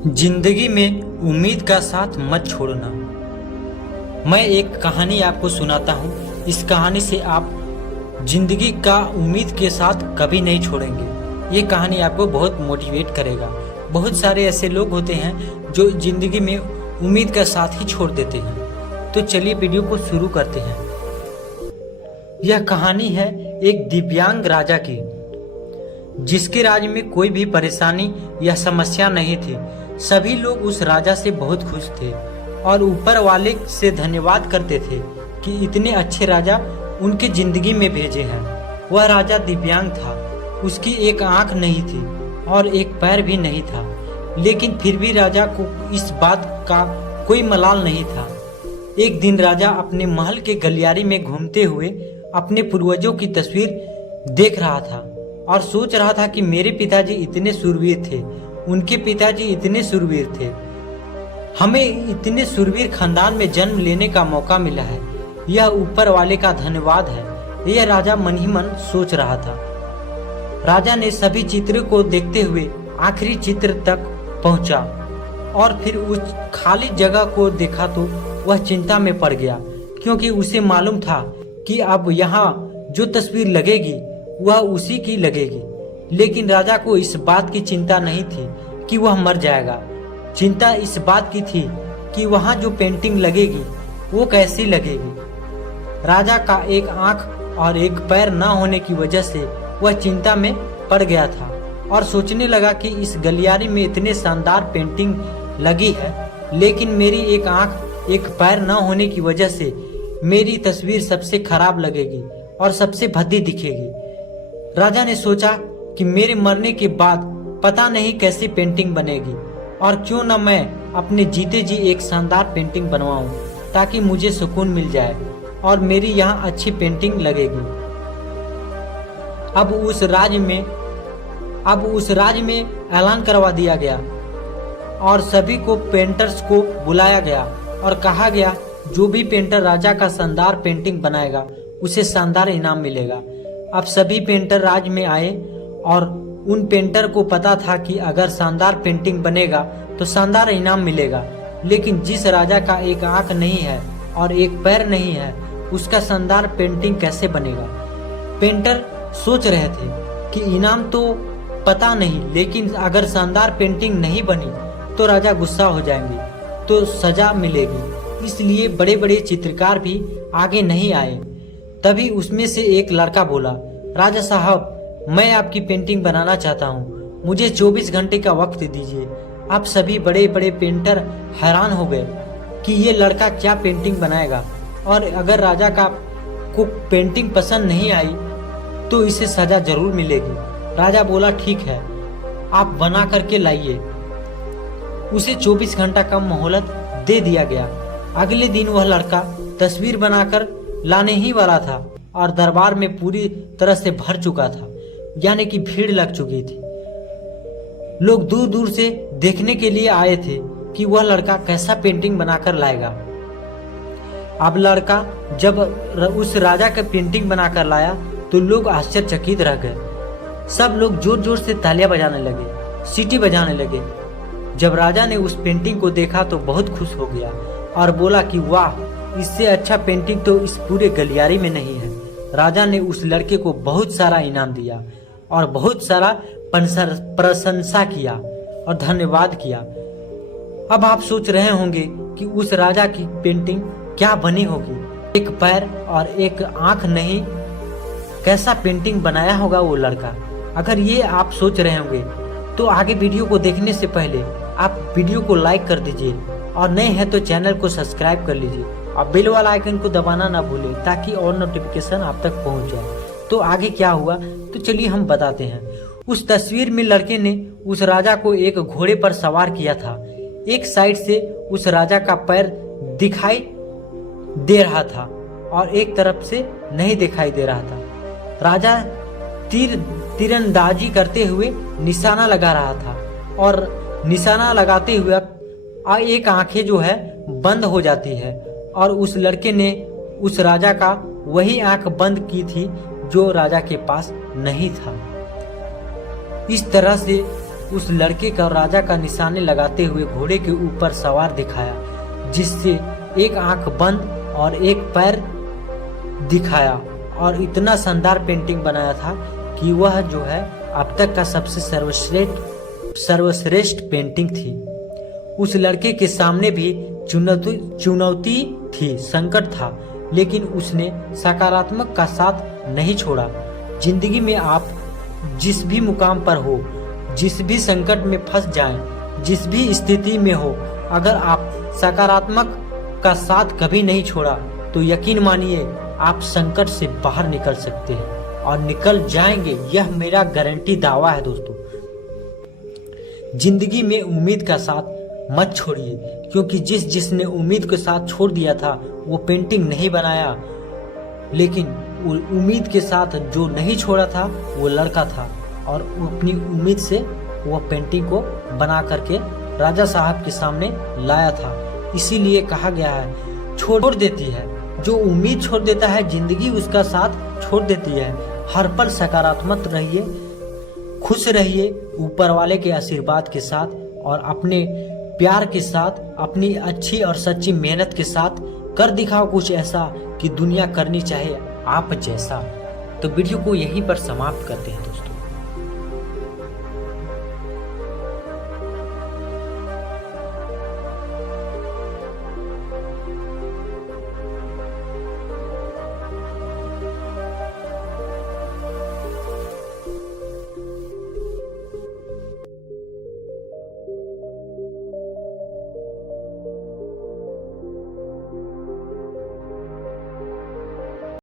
जिंदगी में उम्मीद का साथ मत छोड़ना। मैं एक कहानी आपको सुनाता हूँ। इस कहानी से आप जिंदगी का उम्मीद के साथ कभी नहीं छोड़ेंगे। ये कहानी आपको बहुत मोटिवेट करेगा। बहुत सारे ऐसे लोग होते हैं जो जिंदगी में उम्मीद का साथ ही छोड़ देते हैं। तो चलिए वीडियो को शुरू करते हैं। यह कहानी है एक दिव्यांग राजा की, जिसके राज्य में कोई भी परेशानी या समस्या नहीं थी। सभी लोग उस राजा से बहुत खुश थे और ऊपर वाले से धन्यवाद करते थे कि इतने अच्छे राजा उनके जिंदगी में भेजे हैं। वह राजा दिव्यांग था। उसकी एक आंख नहीं थी और एक पैर भी नहीं था, लेकिन फिर भी राजा को इस बात का कोई मलाल नहीं था। एक दिन राजा अपने महल के गलियारे में घूमते हुए अपने पूर्वजों की तस्वीर देख रहा था और सोच रहा था कि मेरे पिताजी इतने शूरवीर थे, उनके पिताजी इतने शूरवीर थे, हमें इतने शूरवीर खानदान में जन्म लेने का मौका मिला है। यह ऊपर वाले का धन्यवाद है, यह राजा मन ही मन सोच रहा था। राजा ने सभी चित्र को देखते हुए आखिरी चित्र तक पहुंचा और फिर उस खाली जगह को देखा तो वह चिंता में पड़ गया, क्योंकि उसे मालूम था कि अब यहाँ जो तस्वीर लगेगी वह उसी की लगेगी। लेकिन राजा को इस बात की चिंता नहीं थी कि वह मर जाएगा। चिंता इस बात की थी कि वहाँ जो पेंटिंग लगेगी वो कैसी लगेगी। राजा का एक आंख और एक पैर न होने की वजह से वह चिंता में पड़ गया था और सोचने लगा कि इस गलियारे में इतने शानदार पेंटिंग लगी है, लेकिन मेरी एक आंख एक पैर न होने की वजह से मेरी तस्वीर सबसे खराब लगेगी और सबसे भद्दी दिखेगी। राजा ने सोचा कि मेरे मरने के बाद पता नहीं कैसी पेंटिंग बनेगी और क्यों न मैं अपने जीते जी एक शानदार पेंटिंग बनवाऊं, ताकि मुझे सुकून मिल जाए और मेरी यहाँ अच्छी पेंटिंग लगेगी। अब उस राज्य में ऐलान करवा दिया गया और सभी को पेंटर्स को बुलाया गया और कहा गया जो भी पेंटर राजा का शानदार पेंटिंग बनाएगा उसे शानदार इनाम मिलेगा। अब सभी पेंटर राज्य में आए और उन पेंटर को पता था कि अगर शानदार पेंटिंग बनेगा तो शानदार इनाम मिलेगा। लेकिन जिस राजा का एक आंख नहीं है और एक पैर नहीं है, उसका शानदार पेंटिंग कैसे बनेगा। पेंटर सोच रहे थे कि इनाम तो पता नहीं, लेकिन अगर शानदार पेंटिंग नहीं बनी तो राजा गुस्सा हो जाएंगे, तो सजा मिलेगी। इसलिए बड़े बड़े चित्रकार भी आगे नहीं आए। तभी उसमें से एक लड़का बोला, राजा साहब, मैं आपकी पेंटिंग बनाना चाहता हूँ, मुझे 24 घंटे का वक्त दीजिए। आप सभी बड़े बड़े पेंटर हैरान हो गए कि ये लड़का क्या पेंटिंग बनाएगा, और अगर राजा को पेंटिंग पसंद नहीं आई तो इसे सजा जरूर मिलेगी। राजा बोला, ठीक है, आप बना करके लाइए। उसे 24 घंटा का मोहलत दे दिया गया। अगले दिन वह लड़का तस्वीर बनाकर लाने ही वाला था और दरबार में पूरी तरह से भर चुका था, यानी कि भीड़ लग चुकी थी। लोग दूर दूर से देखने के लिए आए थे कि वह लड़का कैसा पेंटिंग बनाकर लाएगा। अब लड़का जब उस राजा का पेंटिंग बनाकर लाया तो लोग आश्चर्यचकित रह गए। सब लोग जोर जोर से तालियां बजाने लगे, सीटी बजाने लगे। जब राजा ने उस पेंटिंग को देखा तो बहुत खुश हो गया और बोला कि वाह, इससे अच्छा पेंटिंग तो इस पूरे गलियारे में नहीं है। राजा ने उस लड़के को बहुत सारा इनाम दिया और बहुत सारा प्रशंसा किया और धन्यवाद किया। अब आप सोच रहे होंगे कि उस राजा की पेंटिंग क्या बनी होगी। एक पैर और एक आंख नहीं, कैसा पेंटिंग बनाया होगा वो लड़का। अगर ये आप सोच रहे होंगे तो आगे वीडियो को देखने से पहले आप वीडियो को लाइक कर दीजिए और नए हैं तो चैनल को सब्सक्राइब कर लीजिए और बेल वाला आइकन को दबाना ना भूलें, ताकि और नोटिफिकेशन आप तक पहुंच जाए। तो आगे क्या हुआ तो चलिए हम बताते हैं। उस तस्वीर में लड़के ने उस राजा को एक घोड़े पर सवार किया था। एक साइड से उस राजा का पैर दिखाई दे रहा था और एक तरफ से नहीं दिखाई दे रहा था। राजा तीरंदाजी करते हुए निशाना लगा रहा था और निशाना लगाते हुए एक आंखें जो है बंद हो जाती है और उस लड़के ने उस राजा का वही आंख बंद की थी जो राजा के पास नहीं था। इस तरह से उस लड़के का राजा का निशाने लगाते हुए घोड़े के ऊपर सवार दिखाया, जिससे एक आंख बंद और एक पैर दिखाया, और इतना शानदार पेंटिंग बनाया था कि वह जो है अब तक का सबसे सर्वश्रेष्ठ पेंटिंग थी। उस लड़के के सामने भी चुनौती थी, संकट था, लेकिन उसने सकारात्मक का साथ नहीं छोड़ा। जिंदगी में आप जिस भी मुकाम पर हो, जिस भी संकट में फंस जाएं, जिस भी स्थिति में हो, अगर आप सकारात्मक का साथ कभी नहीं छोड़ा तो यकीन मानिए आप संकट से बाहर निकल सकते हैं और निकल जाएंगे। यह मेरा गारंटी दावा है दोस्तों। जिंदगी में उम्मीद का साथ मत छोड़िए, क्योंकि जिसने उम्मीद के साथ छोड़ दिया था वो पेंटिंग नहीं बनाया, लेकिन उम्मीद के साथ जो नहीं छोड़ा था वो लड़का था, और अपनी उम्मीद से वो पेंटिंग को बना करके राजा साहब के सामने लाया था। इसीलिए कहा गया है, छोड़ देती है जो उम्मीद, छोड़ देता है जिंदगी उसका साथ छोड़ देती है। हर पल सकारात्मक रहिए, खुश रहिए ऊपर वाले के आशीर्वाद के साथ, और अपने प्यार के साथ, अपनी अच्छी और सच्ची मेहनत के साथ कर दिखाओ कुछ ऐसा कि दुनिया करनी चाहे आप जैसा। तो वीडियो को यहीं पर समाप्त करते हैं दोस्तों।